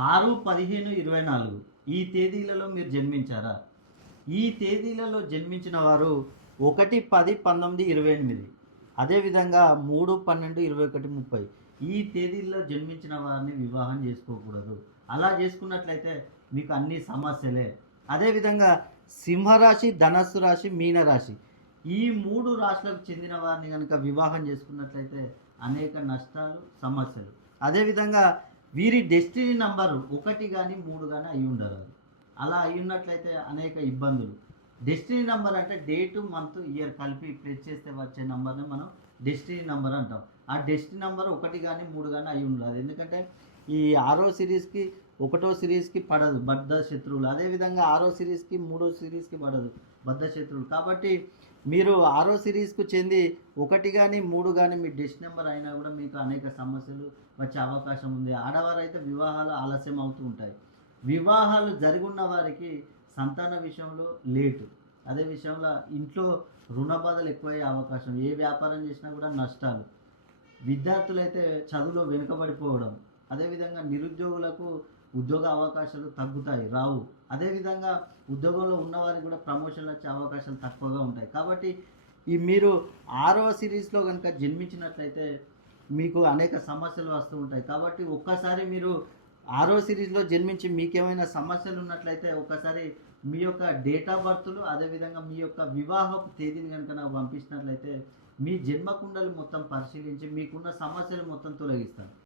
6/15/24 ఈ తేదీలలో మీరు జన్మించారా? ఈ తేదీలలో జన్మించిన వారు 1/10/1928 అదేవిధంగా 3/12/2130 ఈ తేదీల్లో జన్మించిన వారిని వివాహం చేసుకోకూడదు. అలా చేసుకున్నట్లయితే మీకు అన్ని సమస్యలే. అదేవిధంగా సింహరాశి, ధనస్సు రాశి, మీనరాశి ఈ 3 రాశులకు చెందిన వారిని గనుక వివాహం చేసుకున్నట్లయితే అనేక నష్టాలు, సమస్యలు. అదేవిధంగా వీరి డెస్టినీ నంబరు 1 గాని, 3 గాని అయి ఉండరాదు. అలా అయ్యున్నట్లయితే అనేక ఇబ్బందులు. డెస్టినీ నంబర్ అంటే డేటు, మంత్, ఇయర్ కలిపి ప్లస్ చేస్తే వచ్చే నంబర్‌ని మనం డెస్టినీ నంబర్ అంటాం. ఆ డెస్టినీ నంబర్ 1 గాని, 3 గాని అయి ఉండరాదు. ఎందుకంటే ఈ 6వ సిరీస్‌కి, 1వ సిరీస్‌కి పడదు బద్ధ శత్రువులు. అదేవిధంగా 6వ సిరీస్‌కి, 3వ సిరీస్‌కి పడదు బద్ధ శత్రువులు. కాబట్టి మీరు 6వ సిరీస్‌కు చెంది 1 గాని, 3 గాని మీ డెస్టినీ నంబర్ అయినా కూడా మీకు అనేక సమస్యలు వచ్చే అవకాశం ఉంది. ఆడవారైతే వివాహాలు ఆలస్యం అవుతూ ఉంటాయి. వివాహాలు జరిగున్న వారికి సంతాన విషయంలో లేటు. అదే విషయంలో ఇంట్లో రుణ బాధలు ఎక్కువయ్యే అవకాశం. ఏ వ్యాపారం చేసినా కూడా నష్టాలు. విద్యార్థులైతే చదువులో వెనుకబడిపోవడం. అదేవిధంగా నిరుద్యోగులకు ఉద్యోగ అవకాశాలు తగ్గుతాయి, రావు. అదేవిధంగా ఉద్యోగంలో ఉన్నవారికి కూడా ప్రమోషన్లు వచ్చే అవకాశాలు తక్కువగా ఉంటాయి. కాబట్టి ఈ మీరు 6వ సిరీస్‌లో గనుక జన్మించినట్లయితే మీకు అనేక సమస్యలు వస్తూ ఉంటాయి. కాబట్టి ఒక్కసారి మీరు 6వ సిరీస్‌లో జన్మించి మీకేమైనా సమస్యలు ఉన్నట్లయితే ఒక్కసారి మీ యొక్క డేట్ ఆఫ్ బర్త్‌లు అదేవిధంగా మీ యొక్క వివాహపు తేదీని గనుక నాకు పంపించినట్లయితే మీ జన్మ కుండలి మొత్తం పరిశీలించి మీకున్న సమస్యలు మొత్తం తొలగిస్తాను.